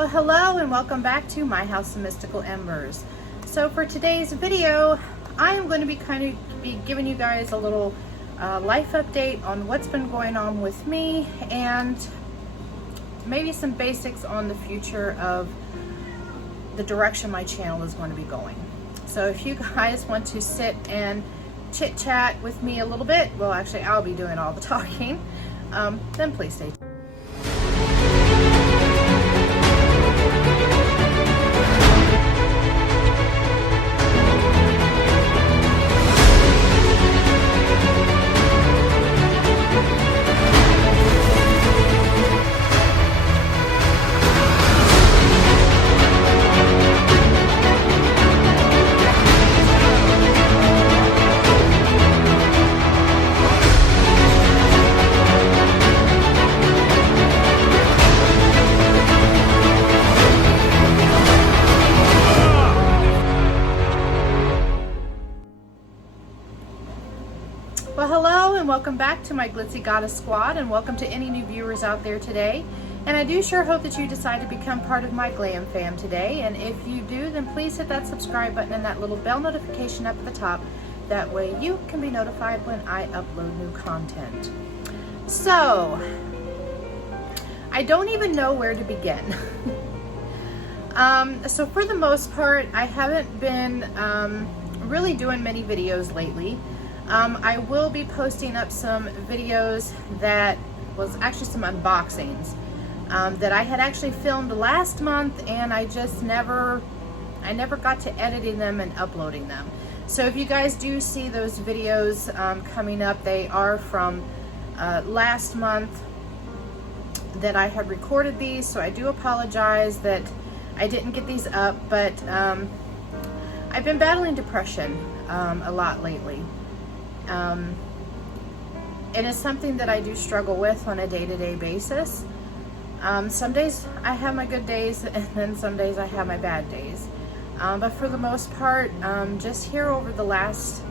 Well, hello and welcome back to my House of Mystical Embers. So for today's video, I am going to be giving you guys a little life update on what's been going on with me and maybe some basics on the future of the direction my channel is going to be going. So if you guys want to sit and chit chat with me a little bit, well actually I'll be doing all the talking, then please stay tuned. Well, hello and welcome back to my Glitzy Goddess Squad, and welcome to any new viewers out there today. And I do sure hope that you decide to become part of my glam fam today. And if you do, then please hit that subscribe button and that little bell notification up at the top. That way you can be notified when I upload new content. So, I don't even know where to begin. So for the most part, I haven't been really doing many videos lately. I will be posting up some videos that was actually some unboxings that I had actually filmed last month, and I never got to editing them and uploading them. So if you guys do see those videos coming up, they are from last month that I had recorded these, so I do apologize that I didn't get these up, but I've been battling depression a lot lately. And it's something that I do struggle with on a day-to-day basis. Some days I have my good days, and then some days I have my bad days. But for the most part, just here over the last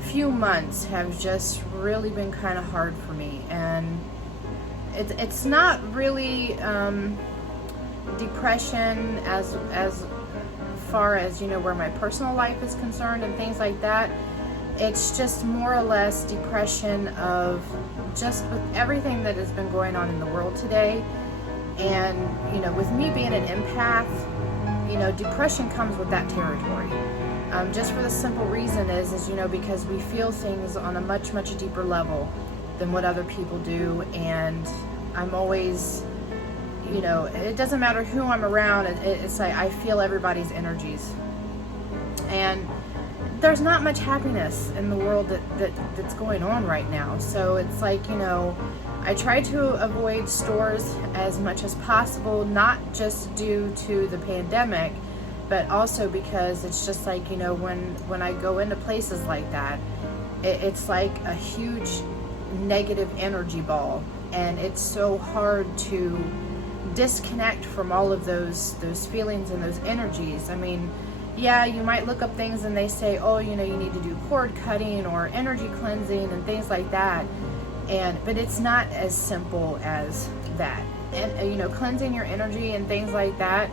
few months have just really been kind of hard for me. And it's not really depression as far as, you know, where my personal life is concerned and things like that. It's just more or less depression of just with everything that has been going on in the world today. And, you know, with me being an empath, you know, depression comes with that territory. Just for the simple reason is, you know, because we feel things on a much, much deeper level than what other people do. And I'm always, you know, it doesn't matter who I'm around, it's like I feel everybody's energies. And there's not much happiness in the world that's going on right now. So it's like, you know, I try to avoid stores as much as possible, not just due to the pandemic, but also because it's just like, you know, when I go into places like that, it's like a huge negative energy ball, and it's so hard to disconnect from all of those feelings and those energies. I mean, yeah, you might look up things and they say, oh, you know, you need to do cord cutting or energy cleansing and things like that. But it's not as simple as that. And, you know, cleansing your energy and things like that,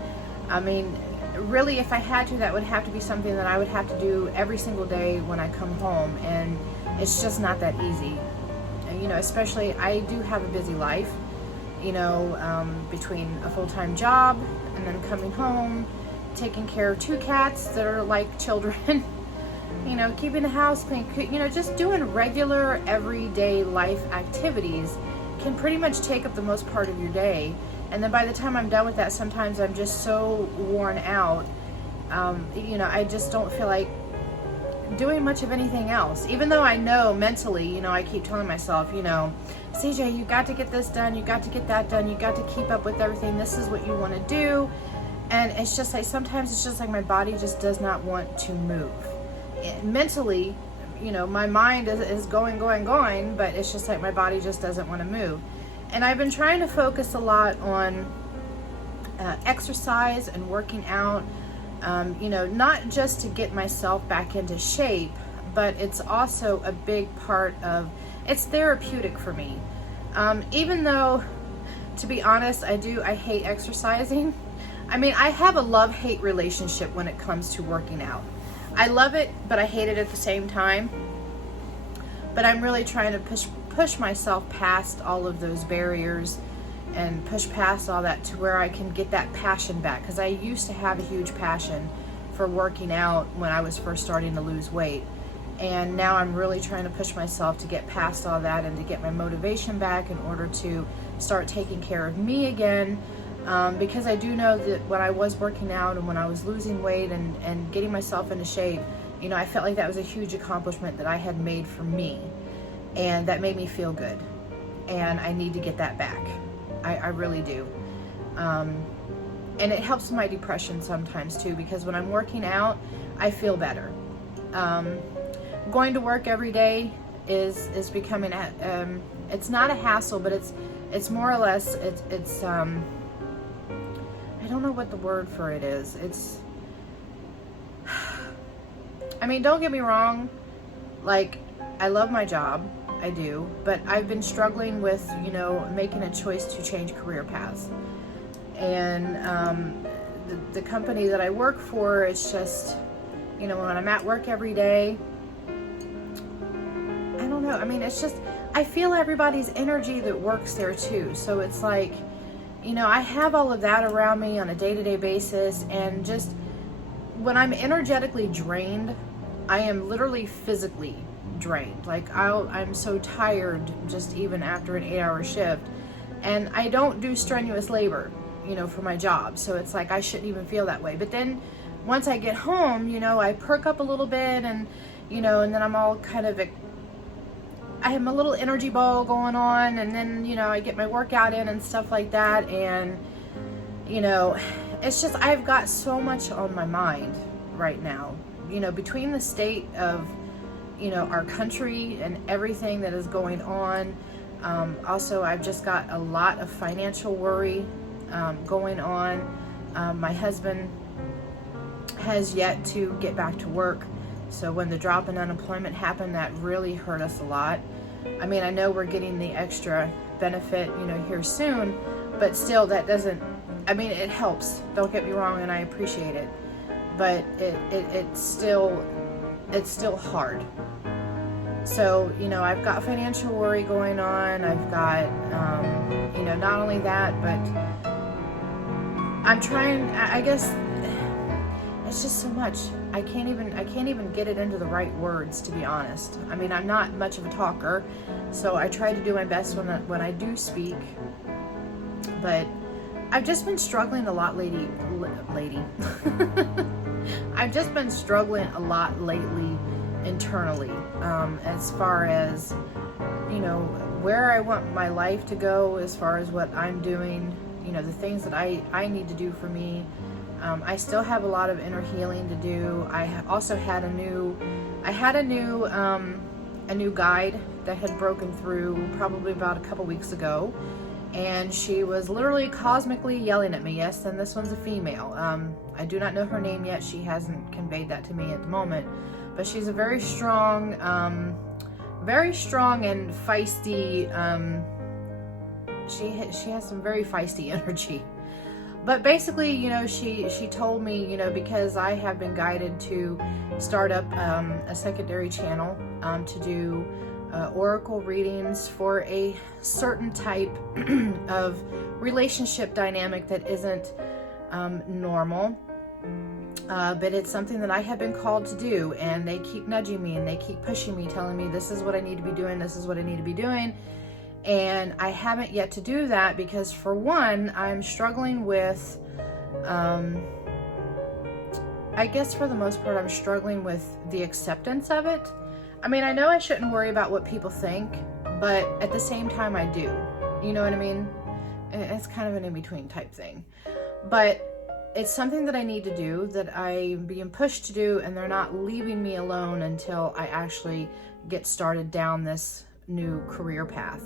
I mean, really, if I had to, that would have to be something that I would have to do every single day when I come home. And it's just not that easy. And, you know, especially I do have a busy life, you know, between a full-time job and then coming home, taking care of 2 cats that are like children, you know, keeping the house clean, you know, just doing regular everyday life activities can pretty much take up the most part of your day. And then by the time I'm done with that, sometimes I'm just so worn out, you know, I just don't feel like doing much of anything else. Even though I know mentally, you know, I keep telling myself, you know, CJ, you got to get this done, you got to get that done, you got to keep up with everything, this is what you want to do. And it's just like, sometimes it's just like my body just does not want to move. Mentally, you know, my mind is going, but it's just like my body just doesn't want to move. And I've been trying to focus a lot on exercise and working out, you know, not just to get myself back into shape, but it's also a big part of, it's therapeutic for me. Even though, to be honest, I hate exercising. I mean, I have a love-hate relationship when it comes to working out. I love it, but I hate it at the same time. But I'm really trying to push myself past all of those barriers and push past all that to where I can get that passion back. Because I used to have a huge passion for working out when I was first starting to lose weight. And now I'm really trying to push myself to get past all that and to get my motivation back in order to start taking care of me again. Because I do know that when I was working out and when I was losing weight and getting myself into shape, you know, I felt like that was a huge accomplishment that I had made for me. And that made me feel good. And I need to get that back. I really do. And it helps my depression sometimes too, because when I'm working out, I feel better. Going to work every day is becoming it's not a hassle, but it's more or less it's I don't know what the word for it is. I mean, don't get me wrong, like, I love my job, I do, but I've been struggling with, you know, making a choice to change career paths. And the company that I work for, it's just, you know, when I'm at work every day, I don't know, I mean, it's just, I feel everybody's energy that works there too. So it's like, you know, I have all of that around me on a day-to-day basis, and just when I'm energetically drained, I am literally physically drained. Like, I'm so tired just even after an 8-hour shift, and I don't do strenuous labor, you know, for my job. So it's like, I shouldn't even feel that way. But then once I get home, you know, I perk up a little bit, and, you know, and then I'm all kind of, I have my little energy ball going on, and then, you know, I get my workout in and stuff like that. And, you know, it's just, I've got so much on my mind right now, you know, between the state of, you know, our country and everything that is going on. Also, I've just got a lot of financial worry going on. My husband has yet to get back to work. So when the drop in unemployment happened, that really hurt us a lot. I mean, I know we're getting the extra benefit, you know, here soon, but still, that doesn't, I mean, it helps, don't get me wrong, and I appreciate it, but it's still hard. So, you know, I've got financial worry going on. I've got, you know, not only that, but I'm trying, I guess, it's just so much. I can't even get it into the right words, to be honest. I mean, I'm not much of a talker, so I try to do my best when I do speak. But I've just been struggling a lot, lady. I've just been struggling a lot lately internally, as far as, you know, where I want my life to go, as far as what I'm doing, you know, the things that I need to do for me. I still have a lot of inner healing to do. I also had a new guide that had broken through probably about a couple weeks ago, and she was literally cosmically yelling at me. Yes, and this one's a female. I do not know her name yet. She hasn't conveyed that to me at the moment, but she's a very strong and feisty. She has some very feisty energy. But basically, you know, she told me, you know, because I have been guided to start up a secondary channel to do oracle readings for a certain type of relationship dynamic that isn't normal. But it's something that I have been called to do, and they keep nudging me and they keep pushing me, telling me this is what I need to be doing, this is what I need to be doing. And I haven't yet to do that because, for one, I'm struggling with, I guess for the most part, I'm struggling with the acceptance of it. I mean, I know I shouldn't worry about what people think, but at the same time I do. You know what I mean? It's kind of an in-between type thing. But it's something that I need to do, that I'm being pushed to do, and they're not leaving me alone until I actually get started down this new career path.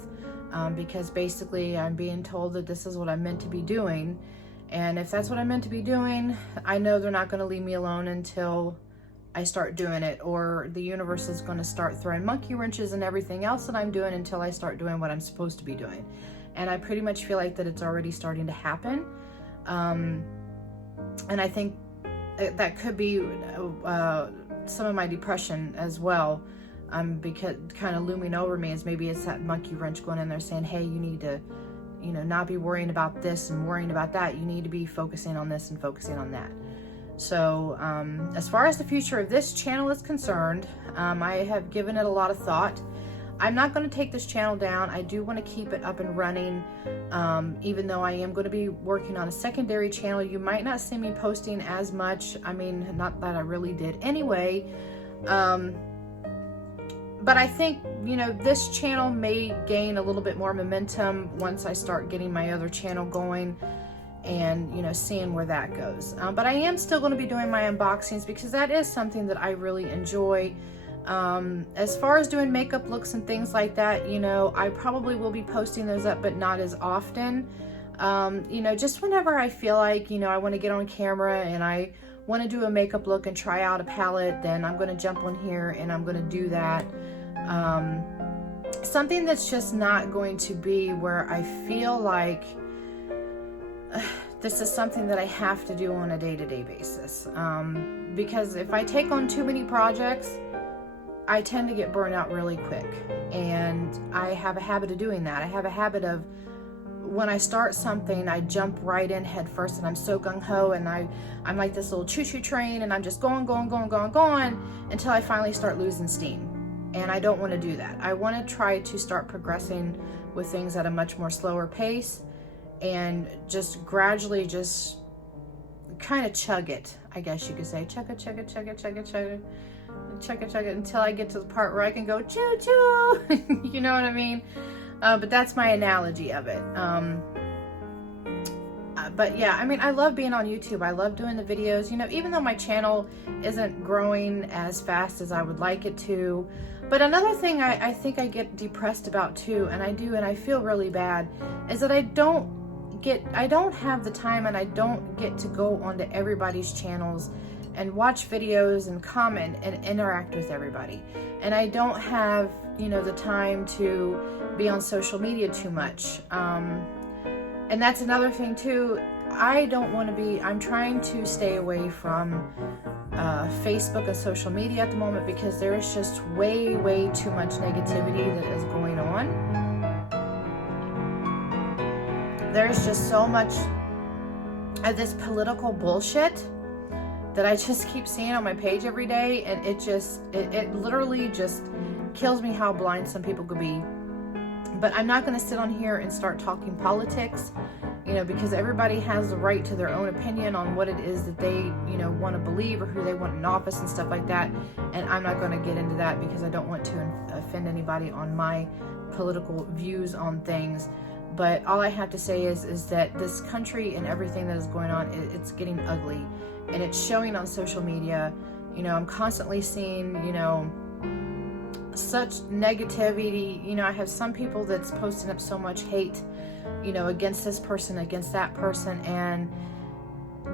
Because basically I'm being told that this is what I'm meant to be doing, and if that's what I'm meant to be doing, I know they're not going to leave me alone until I start doing it, or the universe is going to start throwing monkey wrenches and everything else that I'm doing until I start doing what I'm supposed to be doing. And I pretty much feel like that it's already starting to happen. And I think that could be some of my depression as well, because kind of looming over me is maybe it's that monkey wrench going in there saying, hey, you need to, you know, not be worrying about this and worrying about that. You need to be focusing on this and focusing on that. So as far as the future of this channel is concerned, I have given it a lot of thought. I'm not going to take this channel down. I do want to keep it up and running, even though I am going to be working on a secondary channel. You might not see me posting as much. I mean, not that I really did anyway. But I think, you know, this channel may gain a little bit more momentum once I start getting my other channel going and, you know, seeing where that goes. But I am still going to be doing my unboxings because that is something that I really enjoy. As far as doing makeup looks and things like that, you know, I probably will be posting those up, but not as often. You know, just whenever I feel like, you know, I want to get on camera and I want to do a makeup look and try out a palette, then I'm going to jump on here and I'm going to do that. Something that's just not going to be where I feel like this is something that I have to do on a day-to-day basis. Because if I take on too many projects, I tend to get burned out really quick, and I have a habit of doing that. I have a habit of, when I start something, I jump right in head first, and I'm so gung-ho, and I'm like this little choo-choo train, and I'm just going until I finally start losing steam. And I don't want to do that. I want to try to start progressing with things at a much more slower pace and just gradually just kind of chug it, I guess you could say. Chug it until I get to the part where I can go choo choo. You know what I mean? But that's my analogy of it. But yeah, I mean, I love being on YouTube. I love doing the videos, you know, even though my channel isn't growing as fast as I would like it to. But another thing I think I get depressed about too, and I feel really bad, is that I don't have the time, and I don't get to go onto everybody's channels and watch videos and comment and interact with everybody. And I don't have, you know, the time to be on social media too much. And that's another thing too. I'm trying to stay away from Facebook and social media at the moment because there is just way too much negativity that is going on. There's just so much of this political bullshit that I just keep seeing on my page every day, and it literally just kills me how blind some people could be. But I'm not going to sit on here and start talking politics, you know, because everybody has the right to their own opinion on what it is that they, you know, want to believe or who they want in office and stuff like that. And I'm not going to get into that because I don't want to offend anybody on my political views on things. But all I have to say is that this country and everything that is going on, it's getting ugly, and it's showing on social media. You know, I'm constantly seeing, you know, such negativity. You know, I have some people that's posting up so much hate, you know, against this person, against that person, and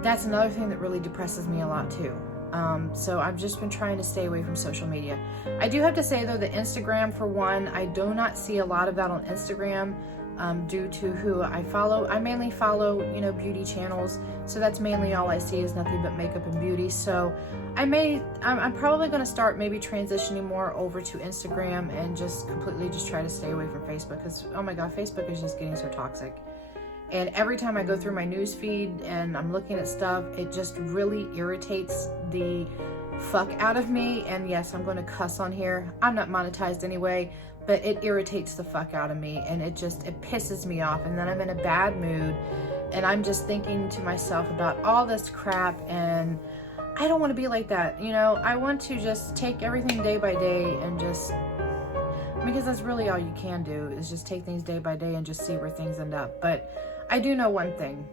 that's another thing that really depresses me a lot too. So I've just been trying to stay away from social media. I do have to say though, that Instagram, for one, I do not see a lot of that on Instagram. Due to who I follow. I mainly follow, you know, beauty channels, so that's mainly all I see is nothing but makeup and beauty. So I'm probably going to start maybe transitioning more over to Instagram and just completely just try to stay away from Facebook, because oh my god, Facebook is just getting so toxic. And every time I go through my news feed and I'm looking at stuff, it just really irritates the fuck out of me. And yes, I'm going to cuss on here. I'm not monetized anyway, but it irritates the fuck out of me, and it pisses me off, and then I'm in a bad mood, and I'm just thinking to myself about all this crap, and I don't want to be like that, you know. I want to just take everything day by day and just, because that's really all you can do, is just take things day by day and just see where things end up. But I do know one thing,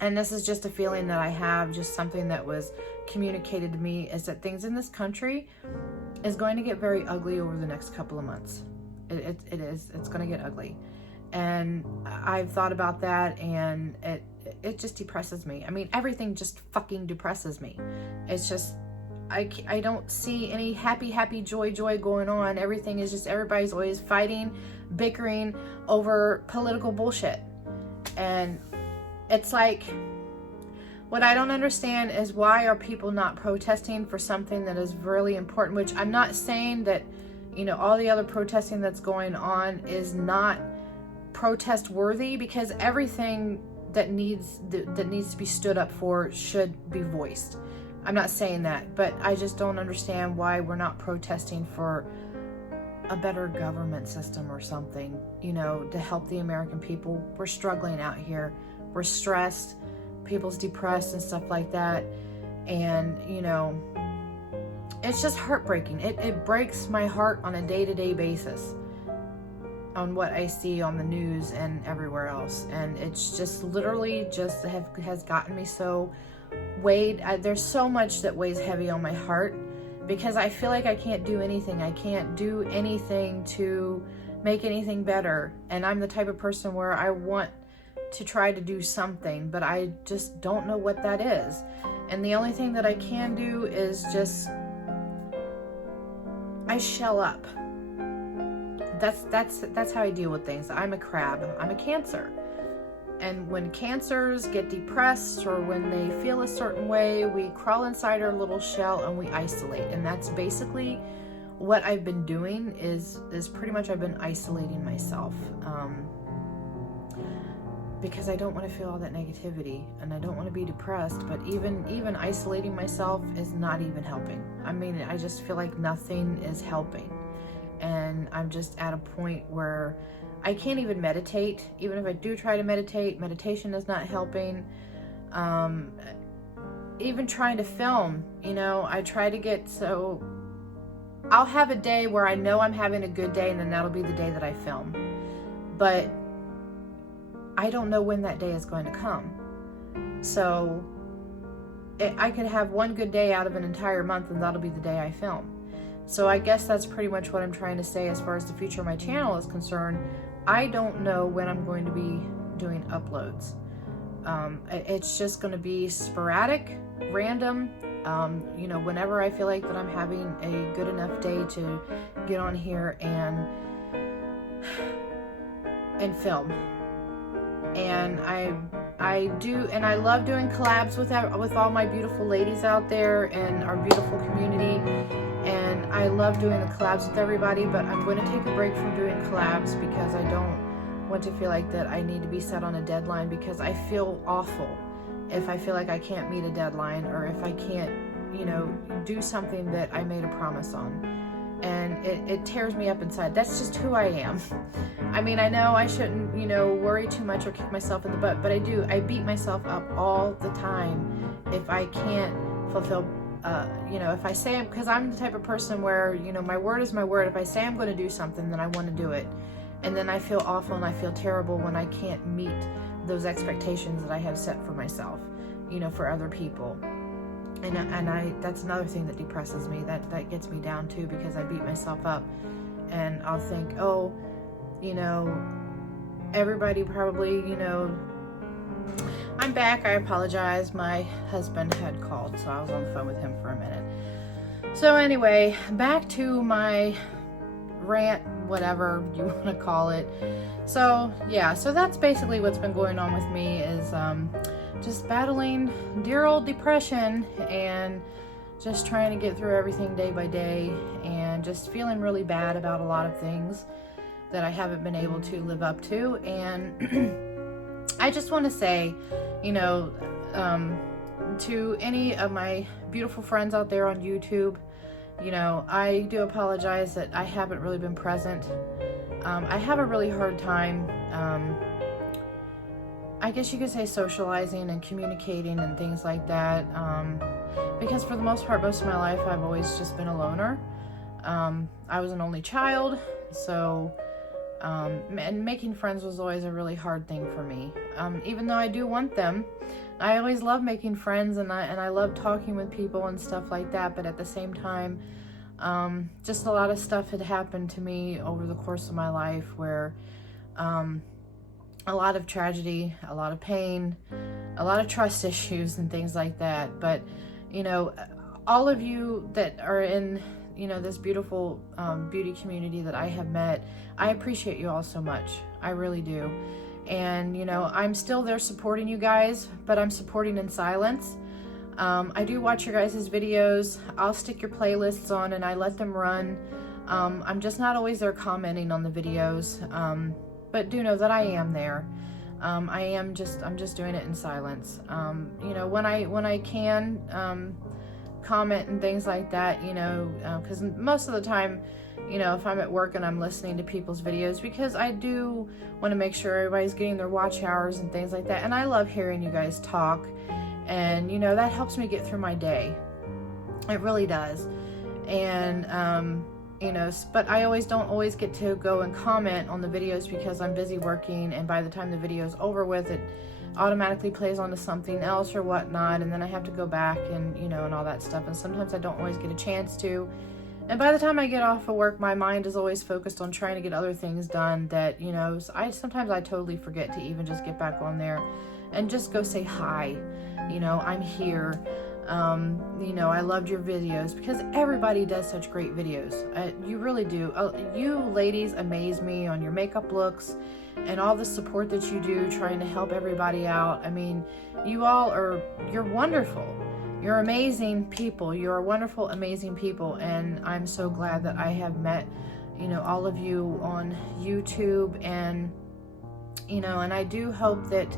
and this is just a feeling that I have, just something that was communicated to me, is that things in this country is going to get very ugly over the next couple of months. It's going to get ugly. And I've thought about that, and it just depresses me. I mean, everything just fucking depresses me. It's just, I don't see any happy, joy going on. Everything is just, everybody's always fighting, bickering over political bullshit. And it's like, What I don't understand is why are people not protesting for something that is really important, which I'm not saying that, you know, all the other protesting that's going on is not protest worthy, because everything that needs to be stood up for should be voiced. I'm not saying that, but I just don't understand why we're not protesting for a better government system or something, you know, to help the American people. We're struggling out here. We're stressed. People's depressed and stuff like that. And, you know, it's just heartbreaking. It breaks my heart on a day-to-day basis on what I see on the news and everywhere else. And it's just literally just has gotten me so weighed. There's so much that weighs heavy on my heart, because I feel like I can't do anything. I can't do anything to make anything better. And I'm the type of person where I want to try to do something, but I just don't know what that is. And the only thing that I can do is just, I shell up. That's how I deal with things. I'm a crab. I'm a Cancer. And when Cancers get depressed or when they feel a certain way, we crawl inside our little shell and we isolate. And that's basically what I've been doing is pretty much I've been isolating myself. Because I don't want to feel all that negativity and I don't want to be depressed, but even isolating myself is not even helping. I mean, I just feel like nothing is helping. And I'm just at a point where I can't even meditate. Even if I do try to meditate, meditation is not helping. Even trying to film, you know, I try to get, so I'll have a day where I know I'm having a good day and then that'll be the day that I film. But I don't know when that day is going to come. So I could have one good day out of an entire month and that'll be the day I film. So I guess that's pretty much what I'm trying to say as far as the future of my channel is concerned. I don't know when I'm going to be doing uploads. It's just going to be sporadic, random, you know, whenever I feel like that I'm having a good enough day to get on here and film. And I do, and I love doing collabs with all my beautiful ladies out there and our beautiful community. And I love doing the collabs with everybody, but I'm going to take a break from doing collabs because I don't want to feel like that I need to be set on a deadline, because I feel awful if I feel like I can't meet a deadline or if I can't, you know, do something that I made a promise on. And it tears me up inside. That's just who I am. I mean, I know I shouldn't, you know, worry too much or kick myself in the butt, but I do. I beat myself up all the time if I can't fulfill, you know, if I say, because I'm the type of person where, you know, my word is my word. If I say I'm going to do something, then I want to do it. And then I feel awful and I feel terrible when I can't meet those expectations that I have set for myself, you know, for other people. And that's another thing that depresses me, that gets me down too, because I beat myself up and I'll think, oh, you know, everybody probably, you know, I'm back. I apologize. My husband had called, so I was on the phone with him for a minute. So anyway, back to my rant, whatever you want to call it. So yeah, so that's basically what's been going on with me is, just battling dear old depression and just trying to get through everything day by day and just feeling really bad about a lot of things that I haven't been able to live up to. And I just want to say, you know, to any of my beautiful friends out there on YouTube, you know, I do apologize that I haven't really been present. I have a really hard time, I guess you could say, socializing and communicating and things like that, because for the most part, most of my life, I've always just been a loner. I was an only child, so, and making friends was always a really hard thing for me. Even though I do want them, I always love making friends and I love talking with people and stuff like that, but at the same time, just a lot of stuff had happened to me over the course of my life where, a lot of tragedy, a lot of pain, a lot of trust issues and things like that. But, you know, all of you that are in, you know, this beautiful beauty community that I have met, I appreciate you all so much. I really do. And, you know, I'm still there supporting you guys, but I'm supporting in silence. I do watch your guys' videos. I'll stick your playlists on and I let them run. I'm just not always there commenting on the videos, but do know that I am there. I'm just doing it in silence. You know, when I can comment and things like that, you know, because most of the time, you know, if I'm at work and I'm listening to people's videos, because I do want to make sure everybody's getting their watch hours and things like that. And I love hearing you guys talk, and, you know, that helps me get through my day. It really does. And, you know, but I don't always get to go and comment on the videos because I'm busy working, and by the time the video is over with, it automatically plays onto something else or whatnot, and then I have to go back and, you know, and all that stuff, and sometimes I don't always get a chance to. And by the time I get off of work, my mind is always focused on trying to get other things done that, you know, sometimes I totally forget to even just get back on there and just go say hi. You know, I'm here. You know, I loved your videos, because everybody does such great videos. You really do. You ladies amaze me on your makeup looks and all the support that you do trying to help everybody out. I mean, you're wonderful. You're amazing people. You're wonderful, amazing people. And I'm so glad that I have met, you know, all of you on YouTube. And, you know, and I do hope that,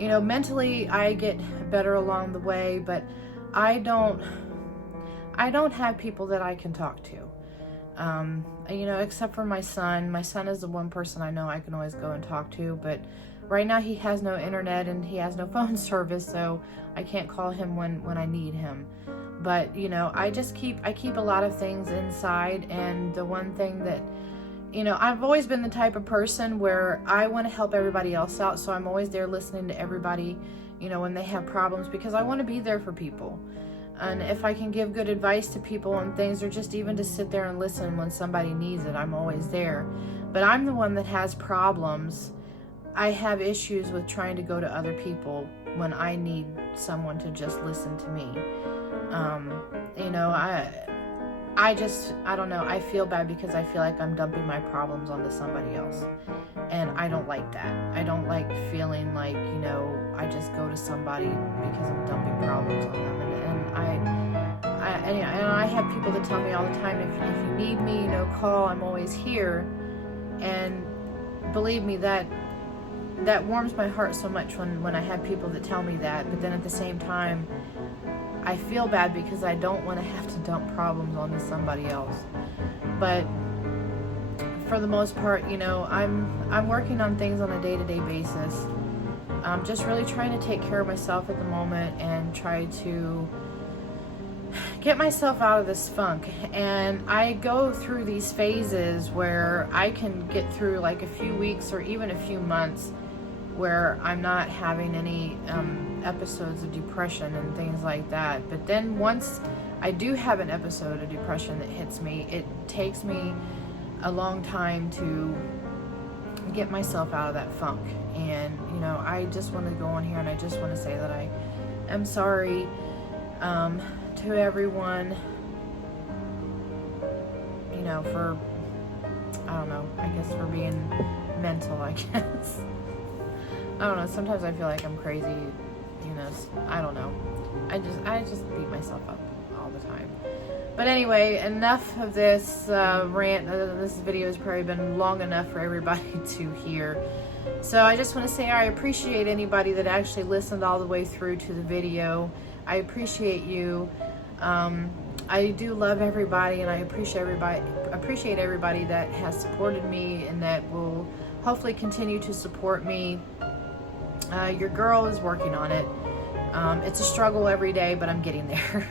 you know, mentally I get better along the way, but I don't have people that I can talk to. You know, except for my son. My son is the one person I know I can always go and talk to, but right now he has no internet and he has no phone service, so I can't call him when I need him. But, you know, I keep a lot of things inside, and the one thing that, you know, I've always been the type of person where I want to help everybody else out, so I'm always there listening to everybody, you know, when they have problems, because I want to be there for people. And if I can give good advice to people on things, or just even to sit there and listen when somebody needs it, I'm always there. But I'm the one that has problems. I have issues with trying to go to other people when I need someone to just listen to me. You know, I don't know. I feel bad because I feel like I'm dumping my problems onto somebody else. And I don't like that. I don't like feeling like, you know, I just go to somebody because I'm dumping problems on them. And I have people that tell me all the time, if you need me, you know, call, I'm always here. And believe me, that warms my heart so much when I have people that tell me that. But then at the same time, I feel bad because I don't want to have to dump problems onto somebody else. But for the most part, you know, I'm working on things on a day-to-day basis. I'm just really trying to take care of myself at the moment and try to get myself out of this funk. And I go through these phases where I can get through like a few weeks or even a few months where I'm not having any episodes of depression and things like that. But then once I do have an episode of depression that hits me, it takes me a long time to get myself out of that funk. And, you know, I just want to go on here and I just want to say that I am sorry to everyone, you know, for, I don't know, I guess for being mental, I guess. I don't know, sometimes I feel like I'm crazy, you know, I don't know. I just beat myself up all the time. But anyway, enough of this rant. This video has probably been long enough for everybody to hear. So I just want to say I appreciate anybody that actually listened all the way through to the video. I appreciate you. I do love everybody, and I appreciate everybody that has supported me and that will hopefully continue to support me. Your girl is working on it. It's a struggle every day, but I'm getting there.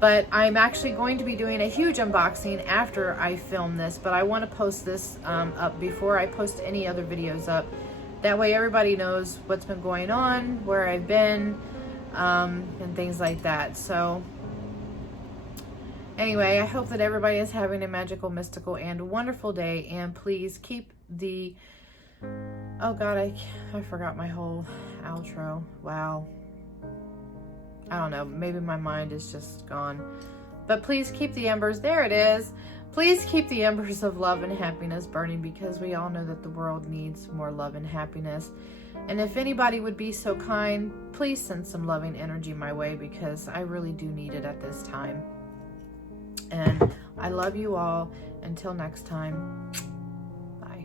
But I'm actually going to be doing a huge unboxing after I film this, but I want to post this up before I post any other videos up. That way everybody knows what's been going on, where I've been, and things like that. So anyway, I hope that everybody is having a magical, mystical, and wonderful day. And please keep the... Oh God, I forgot my whole outro. Wow. I don't know, maybe my mind is just gone. But please keep the embers, there it is. Please keep the embers of love and happiness burning, because we all know that the world needs more love and happiness. And if anybody would be so kind, please send some loving energy my way, because I really do need it at this time. And I love you all. Until next time, bye.